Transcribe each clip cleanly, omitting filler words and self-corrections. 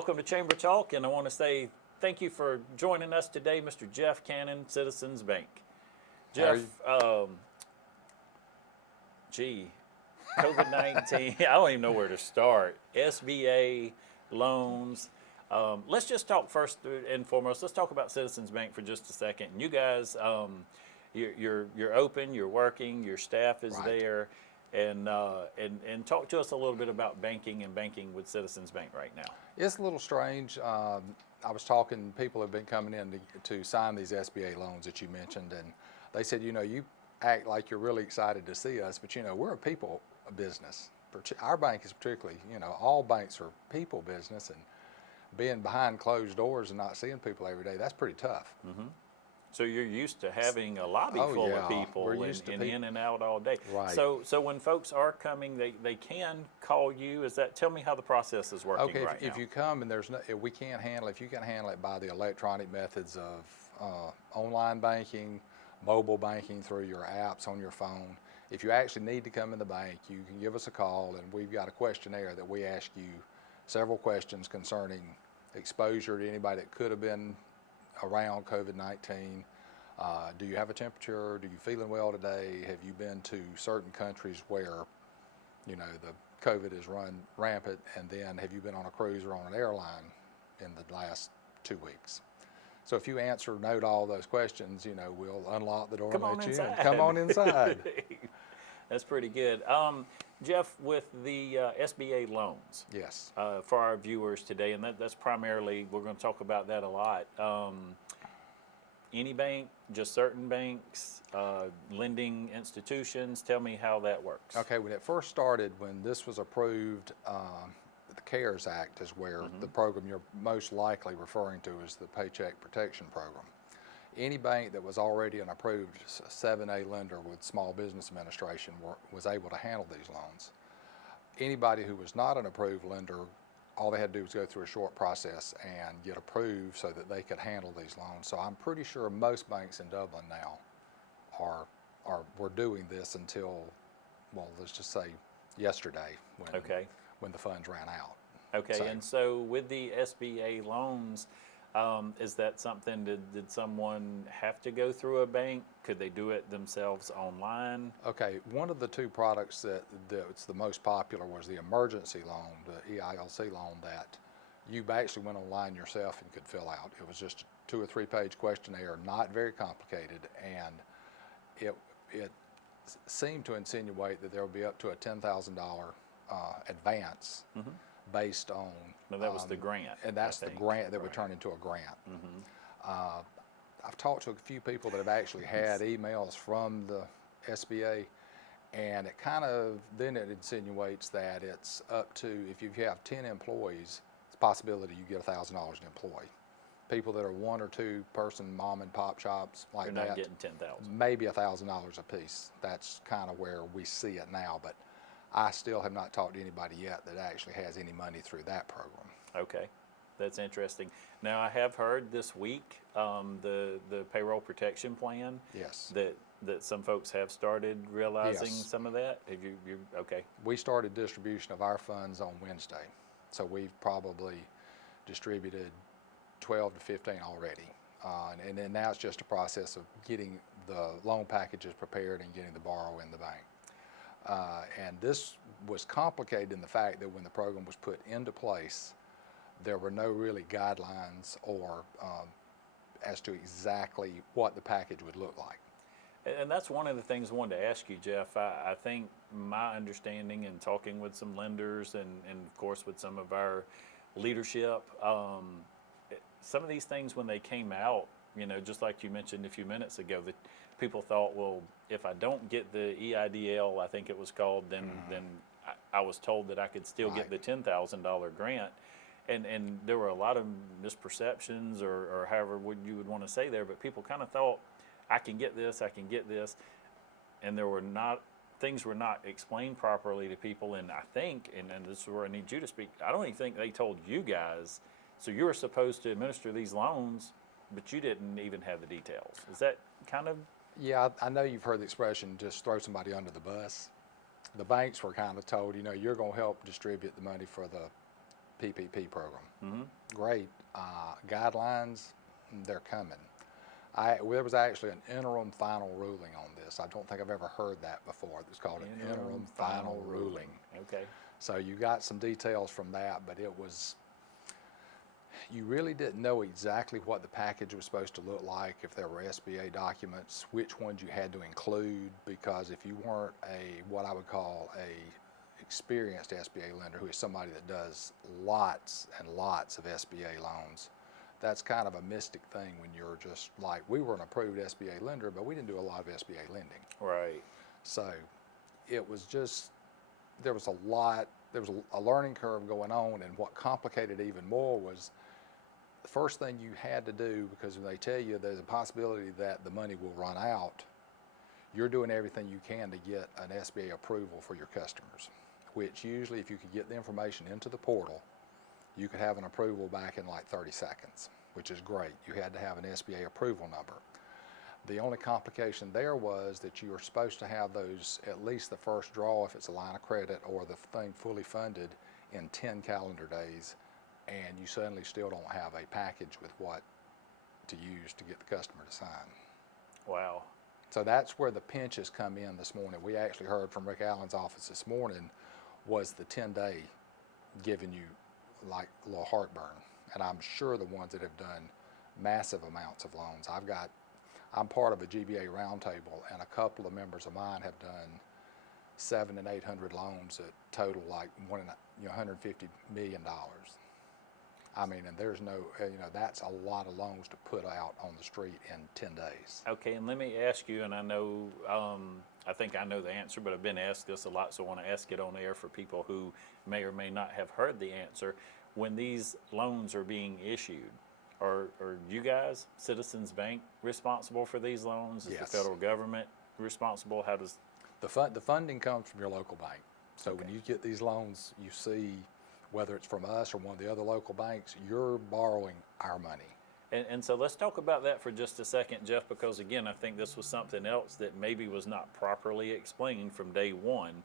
Welcome to Chamber Talk, and I want to say thank you for joining us today, Mr. Jeff Cannon, Citizens Bank. Jeff, COVID-19, I don't even know where to start. SBA loans. Let's just talk first and foremost. Let's talk about Citizens Bank for just a second. You guys, you're open, you're working, your staff is there, and talk to us a little bit about banking and banking with Citizens Bank right now. It's a little strange. I was talking, people have been coming in to sign these SBA loans that you mentioned, and they said, you know, you act like you're really excited to see us, but you know, we're a people business. Our bank is particularly, you know, all banks are people business, and being behind closed doors and not seeing people every day, that's pretty tough. Mm-hmm. So you're used to having a lobby full of people and in and out all day. Right. So when folks are coming, they can call you. Tell me how the process is working okay, right now. If you come and we can't handle it, if you can handle it by the electronic methods of online banking, mobile banking through your apps on your phone. If you actually need to come in the bank, you can give us a call, and we've got a questionnaire that we ask you several questions concerning exposure to anybody that could have been around COVID-19. Do you have a temperature? Do you feeling well today? Have you been to certain countries where, you know, the COVID is run rampant? And then have you been on a cruise or on an airline in the last 2 weeks? So if you answer no to all those questions, you know, we'll unlock the door and let you in. Come on inside. That's pretty good. Jeff, with the SBA loans. Yes. For our viewers today, and that's primarily, we're going to talk about that a lot. Any bank, just certain banks, lending institutions, tell me how that works. Okay, when it first started, when this was approved, the CARES Act is where the program you're most likely referring to is the Paycheck Protection Program. Any bank that was already an approved 7A lender with Small Business Administration was able to handle these loans. Anybody who was not an approved lender, all they had to do was go through a short process and get approved so that they could handle these loans. So I'm pretty sure most banks in Dublin now were doing this until, well, let's just say yesterday when the funds ran out. Okay, and so with the SBA loans, is that something, did someone have to go through a bank? Could they do it themselves online? Okay, one of the two products that's the most popular was the emergency loan, the EILC loan, that you actually went online yourself and could fill out. It was just a 2 or 3 page questionnaire, not very complicated, and it seemed to insinuate that there would be up to a $10,000 advance based on. No, that was the grant. And that's the grant that would turn into a grant. I've talked to a few people that have actually had emails from the SBA, and it kind of, then it insinuates that it's up to, if you have 10 employees, it's a possibility you get $1,000 an employee. People that are 1 or 2 person mom and pop shops like that, you're not getting $10,000. Maybe $1,000 a piece. That's kind of where we see it now, but I still have not talked to anybody yet that actually has any money through that program. Okay, that's interesting. Now, I have heard this week the payroll protection plan. Yes. That some folks have started realizing some of that. Have you okay? We started distribution of our funds on Wednesday, so we've probably distributed 12 to 15 already, and then now it's just a process of getting the loan packages prepared and getting the borrow in the bank. And this was complicated in the fact that when the program was put into place, there were no really guidelines or as to exactly what the package would look like. And that's one of the things I wanted to ask you, Jeff. I think my understanding in talking with some lenders and of course with some of our leadership, some of these things when they came out, you know, just like you mentioned a few minutes ago, that people thought, well, if I don't get the EIDL, I think it was called, then I was told that I could still get the $10,000 grant. And there were a lot of misperceptions or however you would want to say there, but people kind of thought, I can get this, and things were not explained properly to people, and I think, and this is where I need you to speak, I don't even think they told you guys, so you were supposed to administer these loans, but you didn't even have the details. Is that kind of? Yeah, I know you've heard the expression, just throw somebody under the bus. The banks were kind of told, you know, you're going to help distribute the money for the PPP program. Mm-hmm. Great. Guidelines, they're coming. There was actually an interim final ruling on this. I don't think I've ever heard that before. It's called an interim final ruling. Okay. So you got some details from that, but you really didn't know exactly what the package was supposed to look like, if there were SBA documents, which ones you had to include, because if you weren't what I would call a experienced SBA lender, who is somebody that does lots and lots of SBA loans, that's kind of a mystic thing when you're just like, we were an approved SBA lender, but we didn't do a lot of SBA lending. Right. So it was just, there was a learning curve going on, and what complicated even more was the first thing you had to do, because when they tell you there's a possibility that the money will run out, you're doing everything you can to get an SBA approval for your customers, which usually if you could get the information into the portal, you could have an approval back in like 30 seconds, which is great. You had to have an SBA approval number. The only complication there was that you were supposed to have those, at least the first draw if it's a line of credit or the thing fully funded, in 10 calendar days, and you suddenly still don't have a package with what to use to get the customer to sign. Wow. So that's where the pinches come in this morning. We actually heard from Rick Allen's office this morning was the 10-day giving you like a little heartburn. And I'm sure the ones that have done massive amounts of loans. I'm part of a GBA roundtable, and a couple of members of mine have done 700 and 800 loans that total like $150 million. I mean, and there's no, that's a lot of loans to put out on the street in 10 days. Okay, and let me ask you, and I know, I think I know the answer, but I've been asked this a lot, so I want to ask it on air for people who may or may not have heard the answer. When these loans are being issued, are you guys, Citizens Bank, responsible for these loans? Is Yes. the federal government responsible? How does... The funding comes from your local bank. So Okay. when you get these loans, you see whether it's from us or one of the other local banks, you're borrowing our money. And so let's talk about that for just a second, Jeff, because again, I think this was something else that maybe was not properly explained from day one.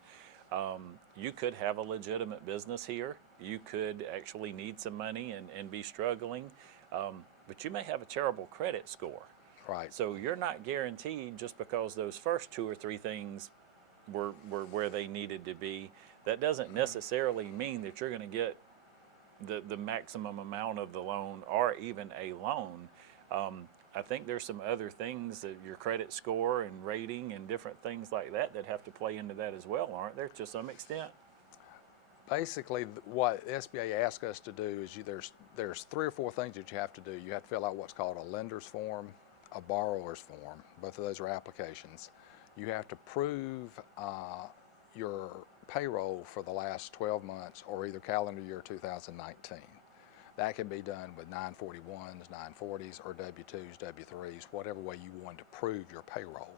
You could have a legitimate business here. You could actually need some money and be struggling, but you may have a terrible credit score. Right. So you're not guaranteed just because those first 2 or 3 things were where they needed to be. That doesn't necessarily mean that you're going to get the maximum amount of the loan or even a loan. I think there's some other things, that your credit score and rating and different things like that have to play into that as well, aren't there, to some extent? Basically, what SBA asks us to do is there's 3 or 4 things that you have to do. You have to fill out what's called a lender's form, a borrower's form. Both of those are applications. You have to prove your payroll for the last 12 months or either calendar year 2019. That can be done with 941s, 940s, or W-2s, W-3s, whatever way you want to prove your payroll.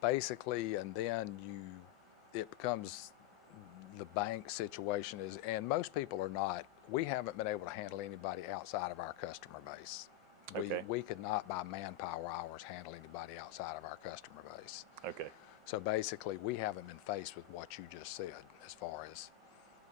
Basically, and then it becomes the bank situation is, and most people are not, we haven't been able to handle anybody outside of our customer base. Okay. We could not by manpower hours handle anybody outside of our customer base. Okay. So basically, we haven't been faced with what you just said as far as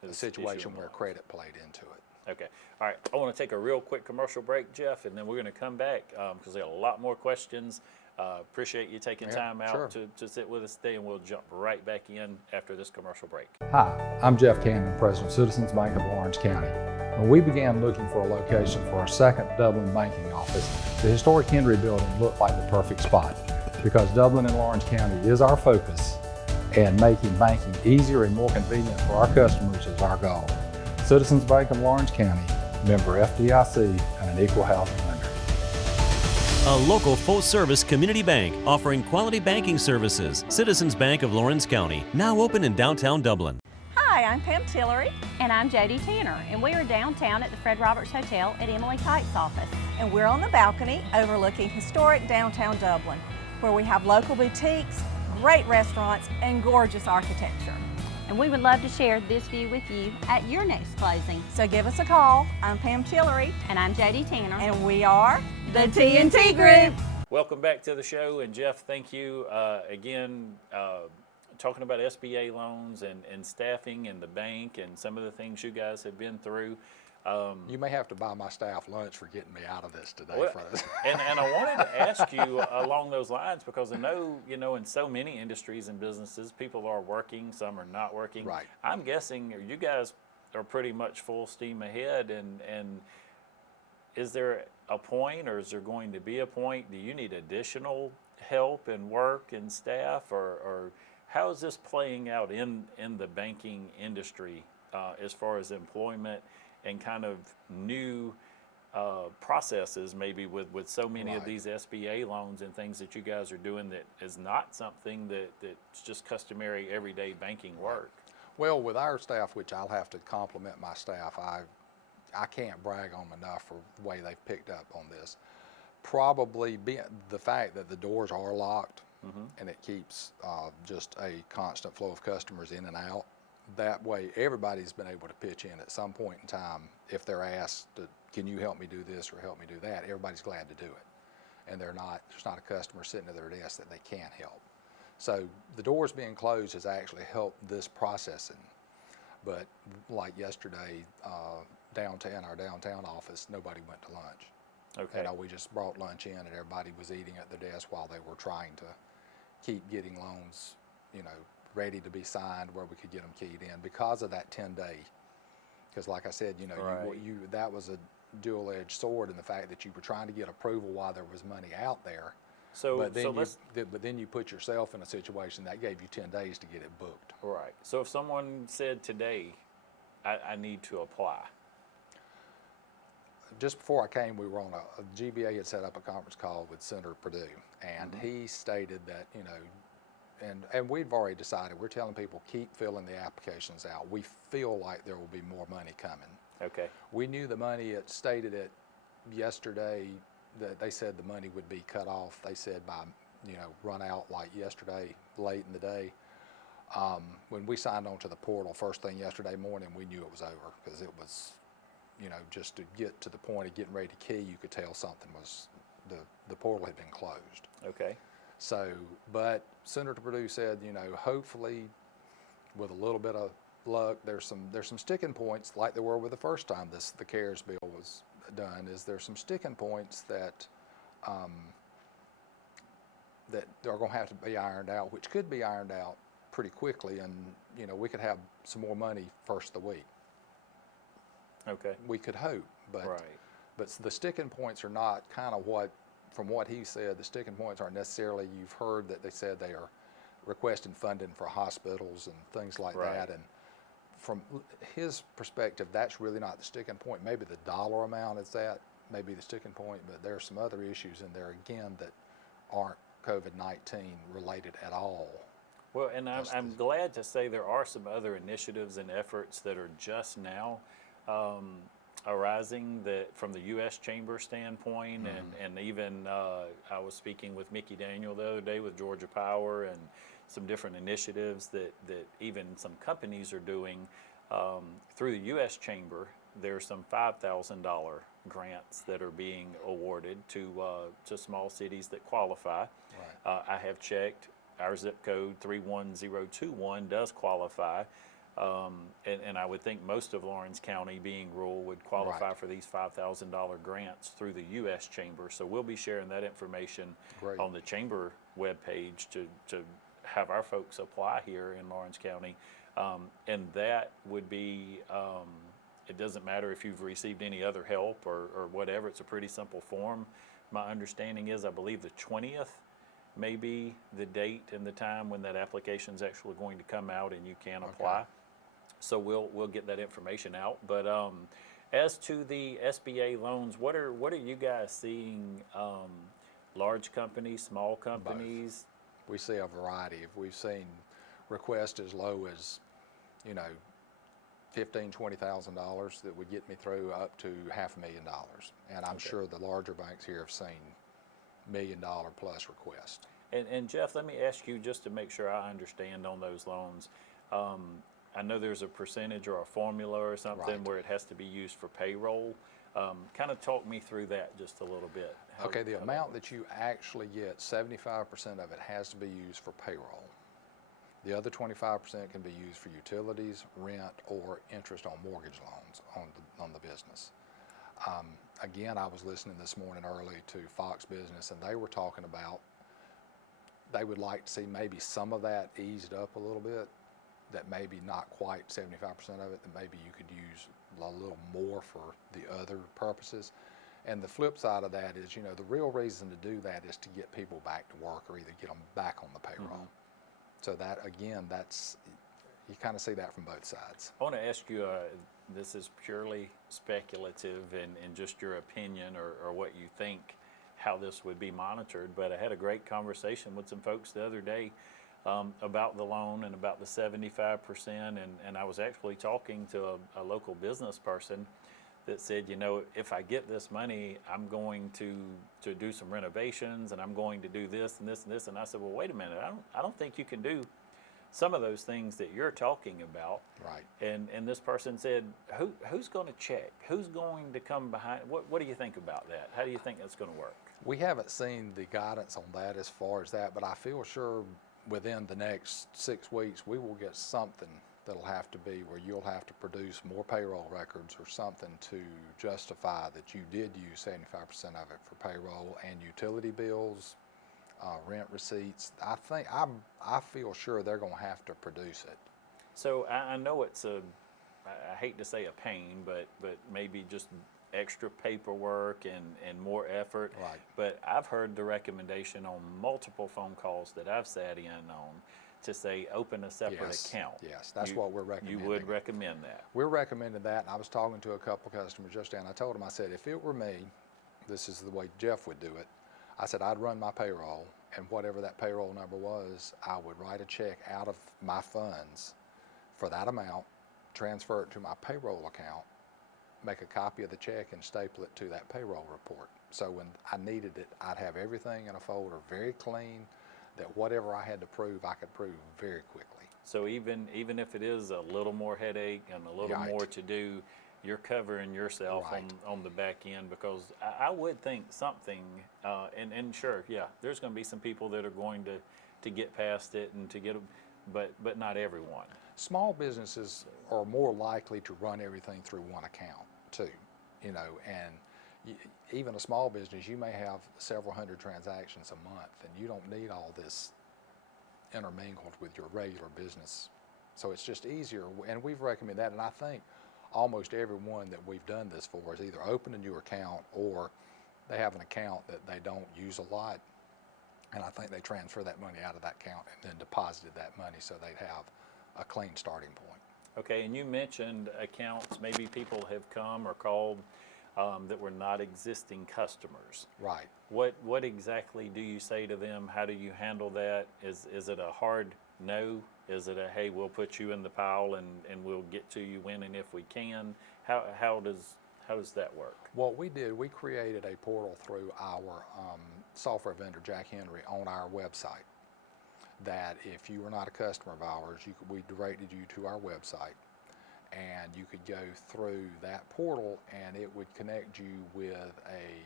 the This situation issue where of loans. credit played into it. Okay. All right. I want to take a real quick commercial break, Jeff, and then we're going to come back because there are a lot more questions. Appreciate you taking Yeah, time out sure. to sit with us today, and we'll jump right back in after this commercial break. Hi, I'm Jeff Cannon, President of Citizens Bank of Lawrence County. When we began looking for a location for our second Dublin banking office, the historic Henry Building looked like the perfect spot because Dublin and Lawrence County is our focus, and making banking easier and more convenient for our customers is our goal. Citizens Bank of Lawrence County, member FDIC, and an equal housing lender. A local full-service community bank offering quality banking services. Citizens Bank of Lawrence County, now open in downtown Dublin. Hi, I'm Pam Tillery, And I'm Jody Tanner, and we are downtown at the Fred Roberts Hotel at Emily Kite's office. and we're on the balcony overlooking historic downtown Dublin, where we have local boutiques, great restaurants, and gorgeous architecture. And we would love to share this view with you at your next closing. So give us a call. I'm Pam Tillery, And I'm Jody Tanner. and we are the TNT Group. Welcome back to the show, and Jeff, thank you again. talking about SBA loans and staffing and the bank and some of the things you guys have been through. You may have to buy my staff lunch for getting me out of this today. Well, For this. and I wanted to ask you along those lines because I know, in so many industries and businesses, people are working, some are not working. Right. I'm guessing you guys are pretty much full steam ahead, and is there a point, or is there going to be a point? Do you need additional help and work and staff, or how is this playing out in the banking industry as far as employment and kind of new processes, maybe with so many of Right. these SBA loans and things that you guys are doing that is not something that's just customary everyday banking work? Well, with our staff, which I'll have to compliment my staff, I can't brag on them enough for the way they've picked up on this. Probably the fact that the doors are locked and it keeps just a constant flow of customers in and out. That way, everybody's been able to pitch in at some point in time. If they're asked, can you help me do this or help me do that, everybody's glad to do it. And there's not a customer sitting at their desk that they can't help. So the doors being closed has actually helped this processing. But like yesterday, our downtown office, nobody went to lunch. Okay. We just brought lunch in and everybody was eating at their desk while they were trying to keep getting loans, ready to be signed where we could get them keyed in because of that 10-day. Because like I said, Right. that was a dual-edged sword in the fact that you were trying to get approval while there was money out there. So But then you put yourself in a situation that gave you 10 days to get it booked. right. So if someone said today, I need to apply. Just before I came, we were on a GBA had set up a conference call with Senator Perdue, and he stated that, and we've already decided, we're telling people keep filling the applications out. We feel like there will be more money coming. Okay. We knew the money, it stated it yesterday, that they said the money would be cut off. They said by, run out like yesterday, late in the day. When we signed on to the portal first thing yesterday morning, we knew it was over because it was, just to get to the point of getting ready to key, you could tell something was, the portal had been closed. Okay. So, but Senator Perdue said, hopefully with a little bit of luck, there's some sticking points like there were with the first time the CARES bill was done, is there's some sticking points that that are going to have to be ironed out, which could be ironed out pretty quickly, and we could have some more money first of the week. Okay. We could hope, but Right. but the sticking points are not kind of from what he said, the sticking points aren't necessarily, you've heard that they said they are requesting funding for hospitals and things like Right. that, and from his perspective, that's really not the sticking point. Maybe the dollar amount is that, maybe the sticking point, but there are some other issues in there again that aren't COVID-19 related at all. Well, and I'm glad to say there are some other initiatives and efforts that are just now arising from the U.S. Chamber standpoint, and even I was speaking with Mickey Daniel the other day with Georgia Power and some different initiatives that even some companies are doing through the U.S. Chamber. There's some $5,000 grants that are being awarded to small cities that qualify. Right. I have checked. Our zip code 31021 does qualify, and I would think most of Lawrence County, being rural, would qualify Right. for these $5,000 grants through the U.S. Chamber. So we'll be sharing that information Great. on the Chamber webpage to have our folks apply here in Lawrence County, and that would be. It doesn't matter if you've received any other help or whatever. It's a pretty simple form. My understanding is, I believe the 20th may be the date and the time when that application is actually going to come out and you can apply. So we'll get that information out. But as to the SBA loans, what are you guys seeing? Large companies, small companies? We see a variety. We've seen requests as low as, $15,000, $20,000 that would get me through up to $500,000. And I'm sure the larger banks here have seen $1 million plus requests. And Jeff, let me ask you just to make sure I understand on those loans. I know there's a percentage or a formula or something Right. where it has to be used for payroll. Kind of talk me through that just a little bit. Okay, the amount that you actually get, 75% of it has to be used for payroll. The other 25% can be used for utilities, rent, or interest on mortgage loans on the business. Again, I was listening this morning early to Fox Business, and they were talking about they would like to see maybe some of that eased up a little bit, that maybe not quite 75% of it, that maybe you could use a little more for the other purposes. And the flip side of that is, the real reason to do that is to get people back to work or either get them back on the payroll. So that, again, you kind of see that from both sides. I want to ask you, this is purely speculative and just your opinion or what you think how this would be monitored, but I had a great conversation with some folks the other day about the loan and about the 75%, and I was actually talking to a local business person that said, if I get this money, I'm going to do some renovations and I'm going to do this and this and this. And I said, well, wait a minute, I don't think you can do some of those things that you're talking about. Right. And this person said, who's going to check? Who's going to come behind? What do you think about that? How do you think that's going to work? We haven't seen the guidance on that as far as that, but I feel sure within the next 6 weeks we will get something that'll have to be where you'll have to produce more payroll records or something to justify that you did use 75% of it for payroll and utility bills, rent receipts. I feel sure they're going to have to produce it. So I know it's I hate to say a pain, but maybe just extra paperwork and more effort. Right. But I've heard the recommendation on multiple phone calls that I've sat in on to say open a separate account. Yes, that's what we're recommending. You would recommend that? We're recommending that, and I was talking to a couple customers just now, and I told them, I said, if it were me, this is the way Jeff would do it. I said, I'd run my payroll, and whatever that payroll number was, I would write a check out of my funds for that amount, transfer it to my payroll account, make a copy of the check and staple it to that payroll report. So when I needed it, I'd have everything in a folder very clean, that whatever I had to prove, I could prove very quickly. So even if it is a little more headache and a little Right. more to do, you're covering yourself Right. on the back end, because I would think something, and sure, yeah, there's going to be some people that are going to get past it and to get, but not everyone. Small businesses are more likely to run everything through one account too, and even a small business, you may have several hundred transactions a month, and you don't need all this intermingled with your regular business. So it's just easier, and we've recommended that, and I think almost everyone that we've done this for has either opened a new account or they have an account that they don't use a lot, and I think they transfer that money out of that account and then deposited that money so they'd have a clean starting point. Okay, and you mentioned accounts, maybe people have come or called that were not existing customers. Right. What exactly do you say to them? How do you handle that? Is it a hard no? Is it a, hey, we'll put you in the pile and we'll get to you when and if we can? How does that work? What we did, we created a portal through our software vendor, Jack Henry, on our website, that if you were not a customer of ours, we directed you to our website, and you could go through that portal and it would connect you with a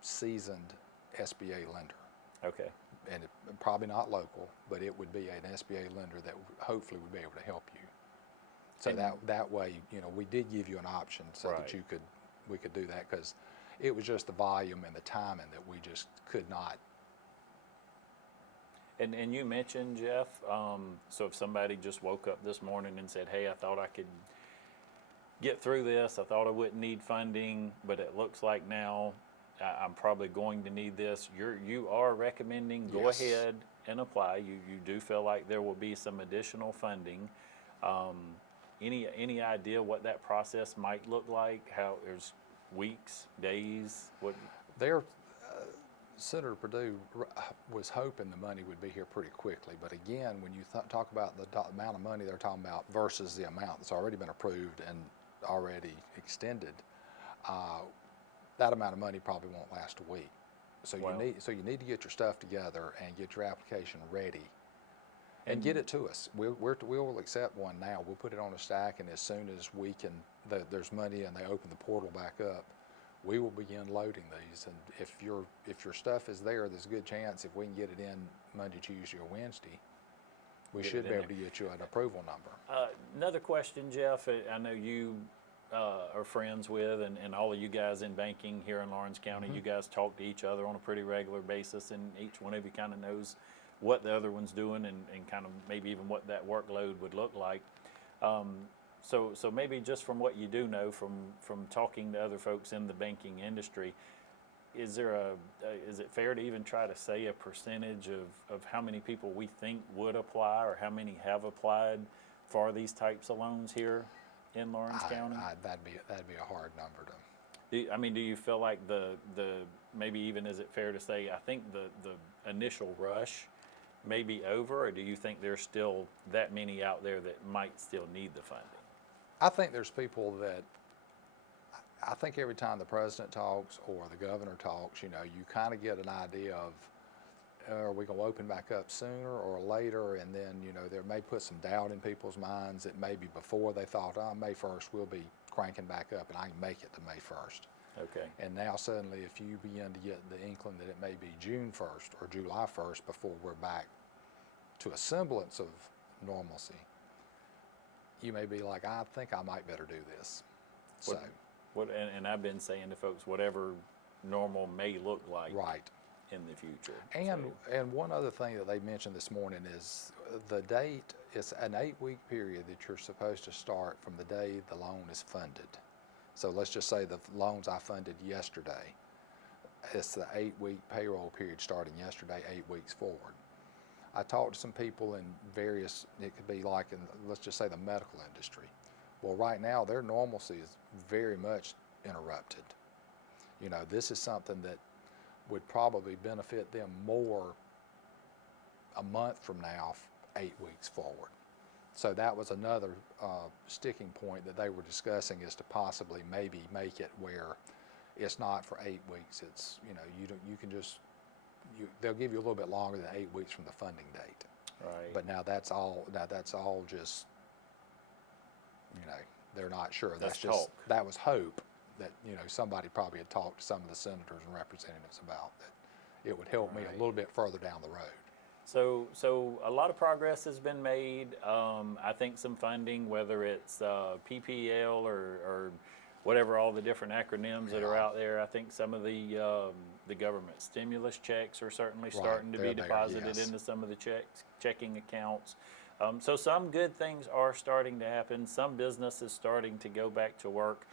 seasoned SBA lender. Okay. And probably not local, but it would be an SBA lender that hopefully would be able to help you. So that way, we did give you an option so Right. that we could do that, because it was just the volume and the timing that we just could not. And you mentioned, Jeff, so if somebody just woke up this morning and said, hey, I thought I could get through this, I thought I wouldn't need funding, but it looks like now I'm probably going to need this. You are recommending go Yes. ahead and apply. You do feel like there will be some additional funding. Any idea what that process might look like? How there's weeks, days? What? Senator Perdue was hoping the money would be here pretty quickly, but again, when you talk about the amount of money they're talking about versus the amount that's already been approved and already extended, that amount of money probably won't last a week. So you need to get your stuff together and get your application ready, and get it to us. We'll accept one now. We'll put it on a stack, and as soon as we can, there's money and they open the portal back up, we will begin loading these. And if your stuff is there, there's a good chance if we can get it in Monday, Tuesday, or Wednesday, We get should it be in able to get you an approval number. Another question, Jeff. I know you are friends with, and all of you guys in banking here in Lawrence County, you guys talk to each other on a pretty regular basis, and each one of you kind of knows what the other one's doing and kind of maybe even what that workload would look like. So maybe just from what you do know from talking to other folks in the banking industry, is it fair to even try to say a percentage of how many people we think would apply or how many have applied for these types of loans here in Lawrence County? That'd be a hard number to. Do you feel like the maybe even is it fair to say I think the initial rush may be over, or do you think there's still that many out there that might still need the funding? I think there's people that, I think every time the president talks or the governor talks, you kind of get an idea of, are we going to open back up sooner or later? And then, there may put some doubt in people's minds that maybe before they thought, May 1st we'll be cranking back up and I can make it to May 1st. Okay. And now suddenly if you begin to get the inkling that it may be June 1st or July 1st before we're back to a semblance of normalcy, you may be like, I think I might better do this. And I've been saying to folks, whatever normal may look like Right. in the future. And one other thing that they mentioned this morning is the date is an 8-week period that you're supposed to start from the day the loan is funded. So let's just say the loans I funded yesterday, it's the 8-week payroll period starting yesterday, 8 weeks forward. I talked to some people in various, it could be like in, let's just say the medical industry. Well, right now their normalcy is very much interrupted. This is something that would probably benefit them more a month from now, 8 weeks forward. So that was another sticking point that they were discussing, is to possibly maybe make it where it's not for 8 weeks. It's, you can just, they'll give you a little bit longer than 8 weeks from the funding date. Right. But now that's all just, they're not sure. That's just talk. That was hope that, somebody probably had talked to some of the senators and representatives about, that it would help me a little bit further down the road. So a lot of progress has been made. I think some funding, whether it's PPL or whatever, all the different acronyms that are out there. I think some of the government stimulus checks are certainly starting to be deposited into some of the checking accounts. So some good things are starting to happen. Some business is starting to go back to work.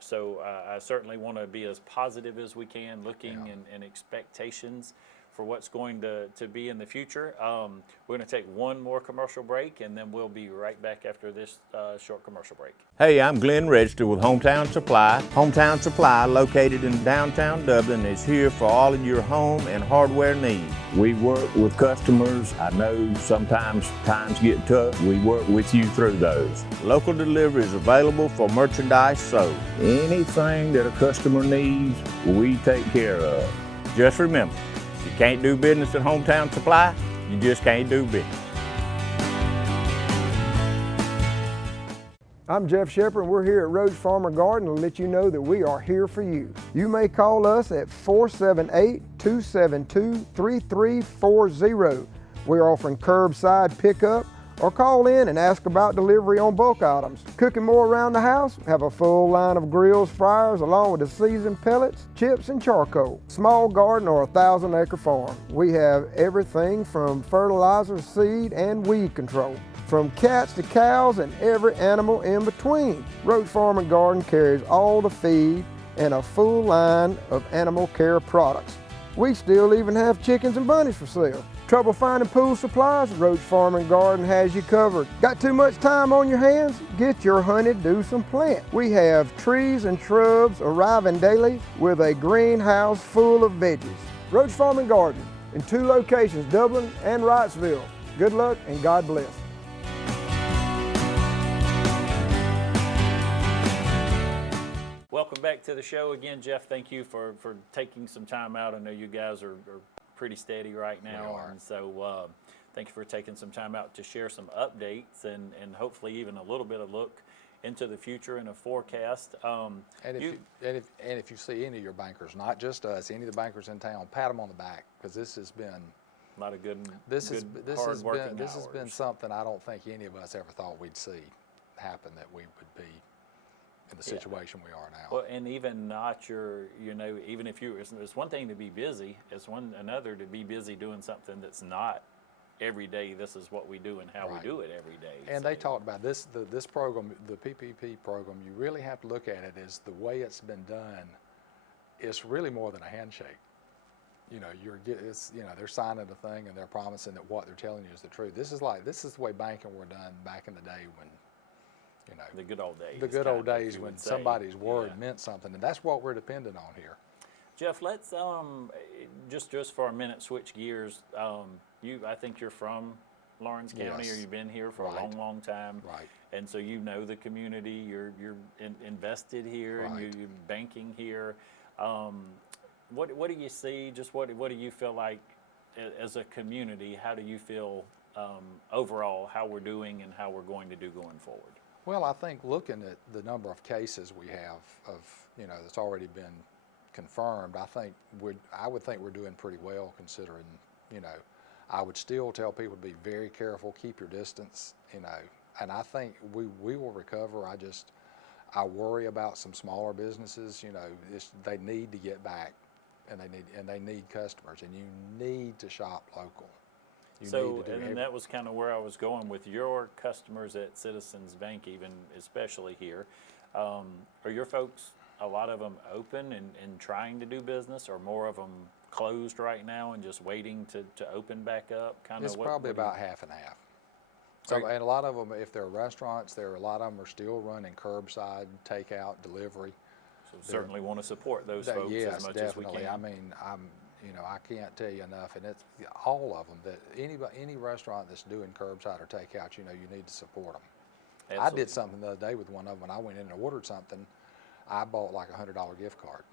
So I certainly want to be as positive as we can, looking and expectations for what's going to be in the future. We're going to take one more commercial break, and then we'll be right back after this short commercial break. Hey, I'm Glenn Register with Hometown Supply. Hometown Supply, located in downtown Dublin, is here for all of your home and hardware needs. We work with customers. I know sometimes times get tough. We work with you through those. Local delivery is available for merchandise sold. Anything that a customer needs, we take care of. Just remember, if you can't do business at Hometown Supply, you just can't do business. I'm Jeff Shepard, and we're here at Roach Farm & Garden to let you know that we are here for you. You may call us at 478-272-3340. We're offering curbside pickup, or call in and ask about delivery on bulk items. Cooking more around the house? Have a full line of grills, fryers, along with the seasoned pellets, chips, and charcoal. Small garden or 1,000-acre farm. We have everything from fertilizer, seed, and weed control. From cats to cows and every animal in between. Roach Farm & Garden carries all the feed and a full line of animal care products. We still even have chickens and bunnies for sale. Trouble finding pool supplies? Roach Farm & Garden has you covered. Got too much time on your hands? Get your honey-do some plant. We have trees and shrubs arriving daily with a greenhouse full of veggies. Roach Farm & Garden in 2 locations, Dublin and Wrightsville. Good luck and God bless. Welcome back to the show again, Jeff. Thank you for taking some time out. I know you guys are pretty steady right now, and so thank you for taking some time out to share some updates and hopefully even a little bit of look into the future and a forecast. And if you see any of your bankers, not just us, any of the bankers in town, pat them on the back, because this has been A lot of good, This good has hard-working been hours. something I don't think any of us ever thought we'd see happen, that we would be in the situation we are now. Well, and even not your, even if it's one thing to be busy, it's another to be busy doing something that's not every day. This is what we do and how Right. we do it every day. And So, they talked about this program, the PPP program. You really have to look at it as the way it's been done. It's really more than a handshake. They're signing the thing and they're promising that what they're telling you is the truth. This is the way banking were done back in the day when, the good old days. the good old kind of, days you when would say. somebody's word Yeah. meant something, and that's what we're dependent on here. Jeff, let's just for a minute switch gears. I think you're from Lawrence County, or Yes. you've been here for a Right. long, long time. Right. And so you know the community. You're invested here, and Right. you're banking here. What do you see? Just what do you feel like as a community? How do you feel overall how we're doing and how we're going to do going forward? Well, I think looking at the number of cases we have of, that's already been confirmed, I would think we're doing pretty well considering, I would still tell people to be very careful, keep your distance, and I think we will recover. I worry about some smaller businesses, they need to get back, and they need customers, and you need to shop local. And that was kind of where I was going with your customers at Citizens Bank, even especially here. Are your folks, a lot of them open and trying to do business, or more of them closed right now and just waiting to open back up? It's probably about half and half. So, and a lot of them, if they're restaurants, a lot of them are still running curbside, takeout, delivery. So certainly want to support those folks Yes, as much definitely. as we can. I mean, I can't tell you enough, and it's all of them. That any restaurant that's doing curbside or takeout, you need to support them. I Absolutely. did something the other day with one of them. When I went in and ordered something, I bought like $100 gift card.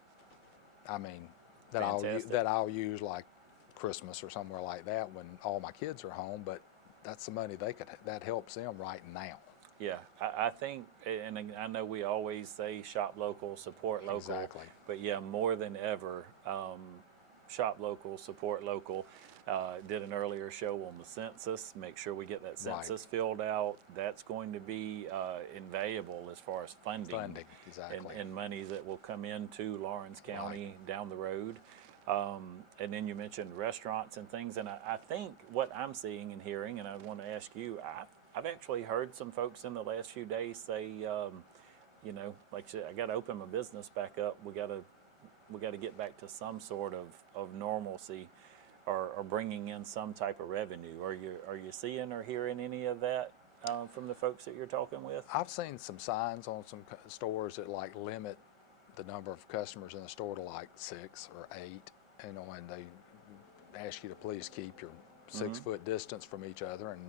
I mean, Fantastic. that I'll use like Christmas or somewhere like that when all my kids are home. But that's the money that helps them right now. Yeah, I think, and I know we always say shop local, support local. Exactly. But yeah, more than ever, shop local, support local. Did an earlier show on the census. Make sure we get that census filled out. That's going to be invaluable as far as funding. Exactly. And monies that will come into Lawrence County down the road. And then you mentioned restaurants and things, and I think what I'm seeing and hearing, and I want to ask you, I've actually heard some folks in the last few days say, like I got to open my business back up. We got to get back to some sort of normalcy, or bringing in some type of revenue. Are you seeing or hearing any of that from the folks that you're talking with? I've seen some signs on some stores that like limit the number of customers in the store to like 6 or 8, and they ask you to please keep your 6-foot distance from each other, and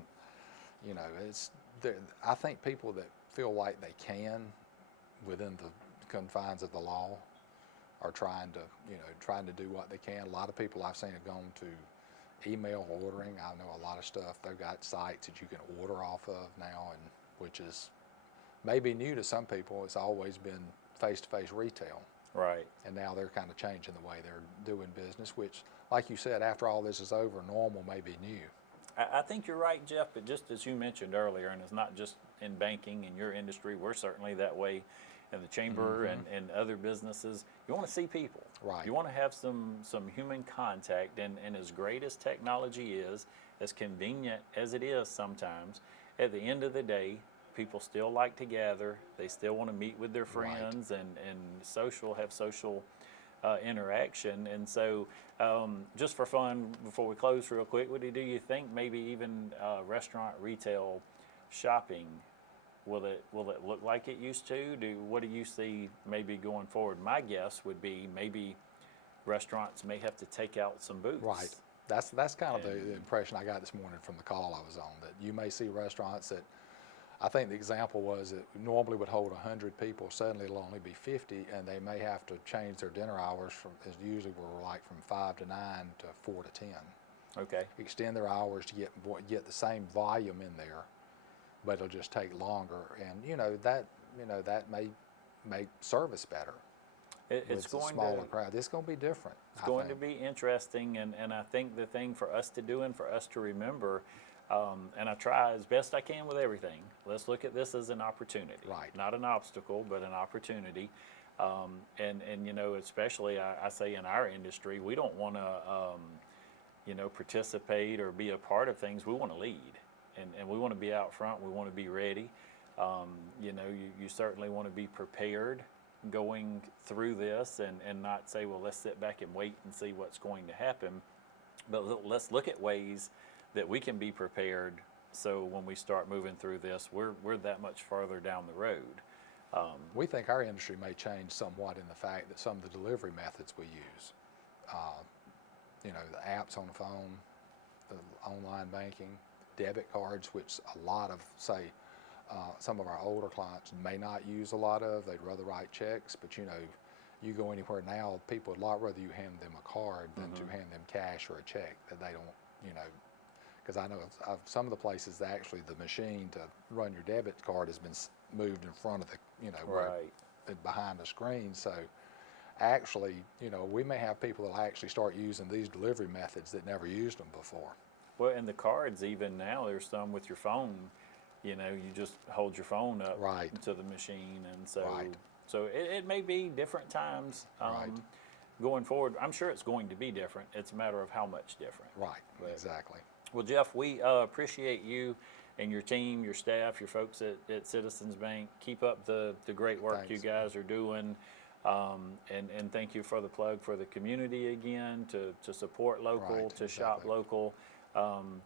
I think people that feel like they can within the confines of the law are trying to do what they can. A lot of people I've seen have gone to email ordering. I know a lot of stuff. They've got sites that you can order off of now, and which is maybe new to some people. It's always been face-to-face retail. Right. And now they're kind of changing the way they're doing business, which, like you said, after all this is over, normal may be new. I think you're right, Jeff, but just as you mentioned earlier, and it's not just in banking in your industry, we're certainly that way in the chamber and other businesses. You want to see people. Right. You want to have some human contact, and as great as technology is, as convenient as it is sometimes, at the end of the day, people still like to gather. They still want to meet with their friends and have social interaction. And so just for fun, before we close real quick, do you think maybe even restaurant retail shopping, will it look like it used to? What do you see maybe going forward? My guess would be maybe restaurants may have to take out some booths. Right. That's kind of the impression I got this morning from the call I was on, that you may see restaurants that, I think the example was that normally would hold 100 people, suddenly it'll only be 50, and they may have to change their dinner hours as usually were like from 5 to 9 to 4 to 10. Okay. Extend their hours to get the same volume in there, but it'll just take longer, and that may make service better. It's with a going smaller to, crowd. It's going to be different. it's going to be interesting, and I think the thing for us to do and for us to remember, and I try as best I can with everything, let's look at this as an opportunity. Right. Not an obstacle, but an opportunity. And you know, especially I say in our industry, we don't want to, you know, participate or be a part of things. We want to lead, and we want to be out front. We want to be ready. You know, you certainly want to be prepared going through this, and not say, well, let's sit back and wait and see what's going to happen. But let's look at ways that we can be prepared, so when we start moving through this, we're that much farther down the road. We think our industry may change somewhat in the fact that some of the delivery methods we use, you know, the apps on the phone, the online banking, debit cards, which a lot of, say, some of our older clients may not use a lot of. They'd rather write checks, but you know, you go anywhere now, people would a lot rather you hand them a card than to hand them cash or a check that they don't, you know, because I know of some of the places that actually the machine to run your debit card has been moved in front of the, you know, Right. behind the screen. So actually, you know, we may have people that actually start using these delivery methods that never used them before. Well, and the cards, even now, there's some with your phone. You know, you just hold your phone up Right. to the machine, and so Right. so it may be different times Right. going forward. I'm sure it's going to be different. It's a matter of how much different. Right, But- exactly. Well, Jeff, we appreciate you and your team, your staff, your folks at Citizens Bank. Keep up the great work you Thanks. guys are doing. And thank you for the plug for the community again, to support local, Right, to shop exactly. local.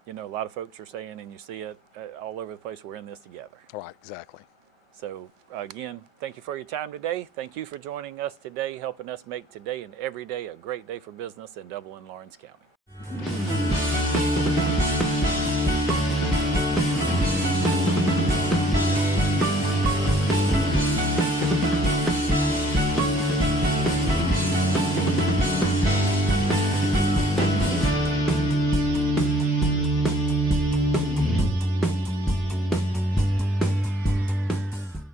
You know, a lot of folks are saying, and you see it all over the place, we're in this together. Right, exactly. So again, thank you for your time today. Thank you for joining us today, helping us make today and every day a great day for business in Dublin, Lawrence County.